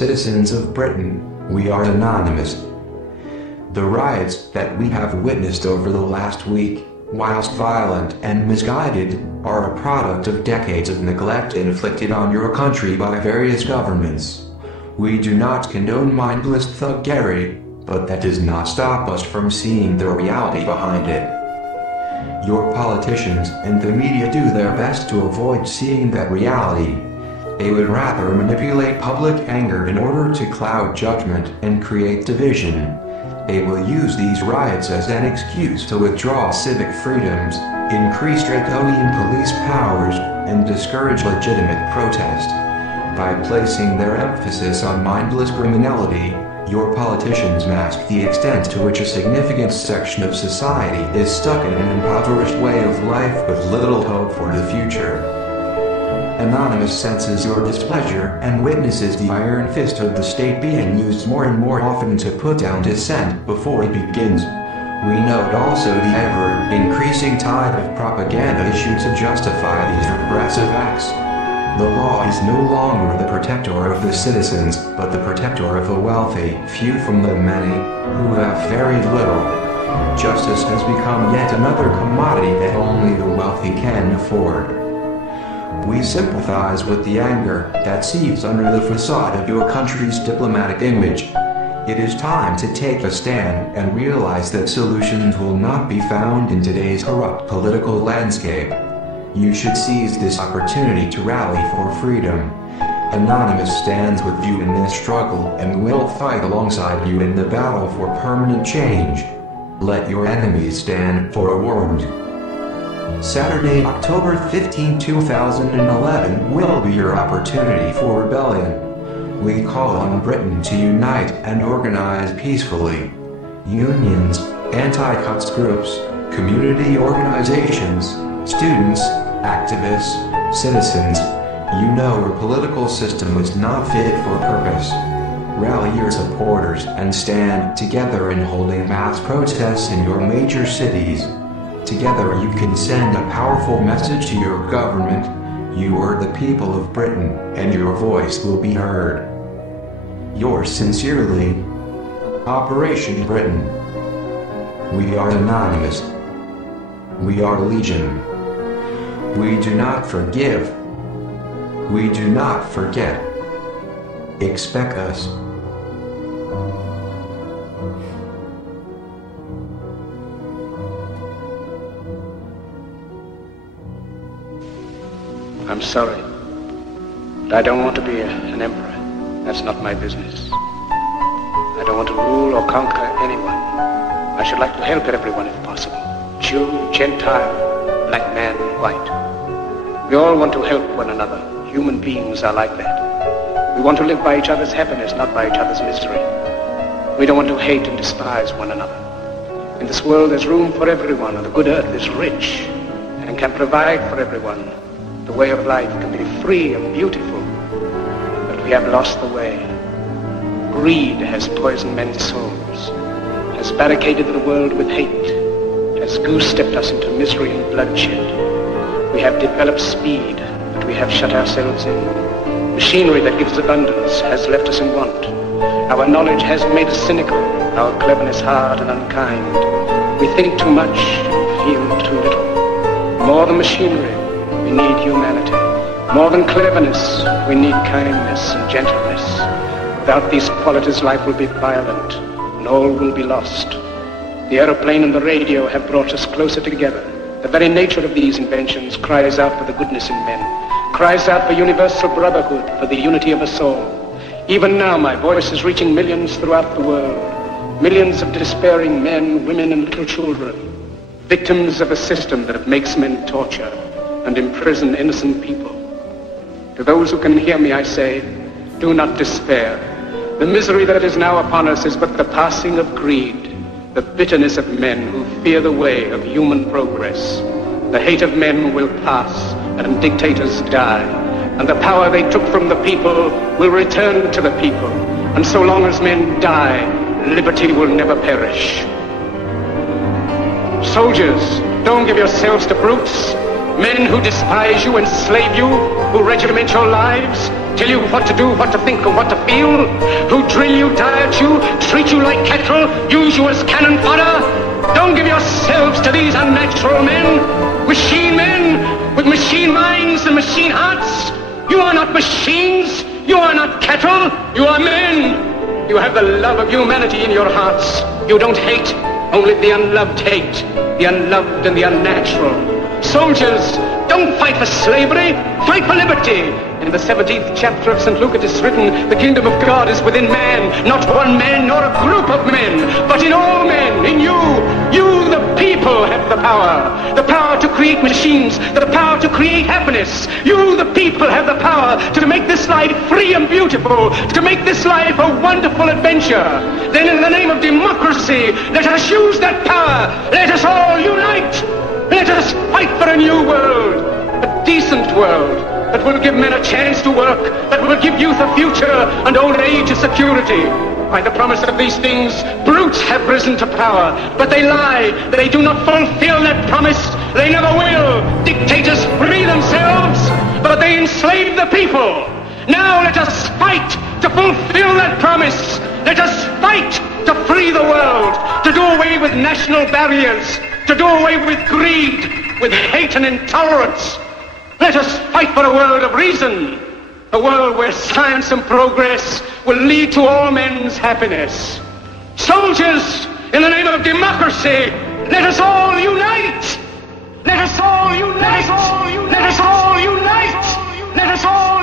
Citizens of Britain, we are anonymous. The riots that we have witnessed over the last week, whilst violent and misguided, are a product of decades of neglect inflicted on your country by various governments. We do not condone mindless thuggery, but that does not stop us from seeing the reality behind it. Your politicians and the media do their best to avoid seeing that reality. They would rather manipulate public anger in order to cloud judgment and create division. They will use these riots as an excuse to withdraw civic freedoms, increase draconian police powers, and discourage legitimate protest. By placing their emphasis on mindless criminality, your politicians mask the extent to which a significant section of society is stuck in an impoverished way of life with little hope for the future. Anonymous senses your displeasure and witnesses the iron fist of the state being used more and more often to put down dissent before it begins. We note also the ever-increasing tide of propaganda issued to justify these repressive acts. The law is no longer the protector of the citizens, but the protector of the wealthy, few from the many, who have very little. Justice has become yet another commodity that only the wealthy can afford. We sympathize with the anger that seethes under the facade of your country's diplomatic image. It is time to take a stand and realize that solutions will not be found in today's corrupt political landscape. You should seize this opportunity to rally for freedom. Anonymous stands with you in this struggle and will fight alongside you in the battle for permanent change. Let your enemies stand forewarned. Saturday, October 15, 2011 will be your opportunity for rebellion. We call on Britain to unite and organize peacefully. Unions, anti-cuts groups, community organizations, students, activists, citizens, you know our political system is not fit for purpose. Rally your supporters and stand together in holding mass protests in your major cities. Together you can send a powerful message to your government. You are the people of Britain, and your voice will be heard. Yours sincerely, Operation Britain. We are anonymous. We are legion. We do not forgive. We do not forget. Expect us. I'm sorry, but I don't want to be an emperor. That's not my business. I don't want to rule or conquer anyone. I should like to help everyone if possible. Jew, Gentile, black man, white. We all want to help one another. Human beings are like that. We want to live by each other's happiness, not by each other's misery. We don't want to hate and despise one another. In this world there's room for everyone, and the good earth is rich and can provide for everyone. The way of life can be free and beautiful, but we have lost the way. Greed has poisoned men's souls, has barricaded the world with hate, has goose-stepped us into misery and bloodshed. We have developed speed, but we have shut ourselves in. Machinery that gives abundance has left us in want. Our knowledge has made us cynical, our cleverness hard and unkind. We think too much, feel too little. More than machinery, we need humanity. More than cleverness, we need kindness and gentleness. Without these qualities, life will be violent, and all will be lost. The aeroplane and the radio have brought us closer together. The very nature of these inventions cries out for the goodness in men, cries out for universal brotherhood, for the unity of us all. Even now, my voice is reaching millions throughout the world. Millions of despairing men, women, and little children, victims of a system that makes men torture and imprison innocent people. To those who can hear me, I say, do not despair. The misery that is now upon us is but the passing of greed, the bitterness of men who fear the way of human progress. The hate of men will pass, and dictators die, and the power they took from the people will return to the people. And so long as men die, liberty will never perish. Soldiers, don't give yourselves to brutes. Men who despise you, enslave you, who regiment your lives. tell you what to do, what to think, and what to feel, who drill you, diet you, treat you like cattle, use you as cannon fodder. Don't give yourselves to these unnatural men with machine minds and machine hearts. You are not machines, you are not cattle, you are men. You have the love of humanity in your hearts. You don't hate, only the unloved hate, the unloved and the unnatural. Soldiers, don't fight for slavery, fight for liberty. In the 17th chapter of St. Luke it is written, the kingdom of God is within man, not one man nor a group of men, but in all men, in you. You, the people, have the power to create machines, the power to create happiness. You, the people, have the power to make this life free and beautiful, to make this life a wonderful adventure. Then in the name of democracy, let us use that power. Let us all unite. Let us fight for a new world, a decent world, that will give men a chance to work, that will give youth a future and old age a security. By the promise of these things, brutes have risen to power, but they lie. They do not fulfill that promise. They never will. Dictators free themselves, but they enslave the people. Now let us fight to fulfill that promise. Let us fight to free the world, to do away with national barriers, to do away with greed, with hate and intolerance. Let us fight for a world of reason, a world where science and progress will lead to all men's happiness. Soldiers, in the name of democracy, let us all unite! Let us all unite! Let us all unite! Let us all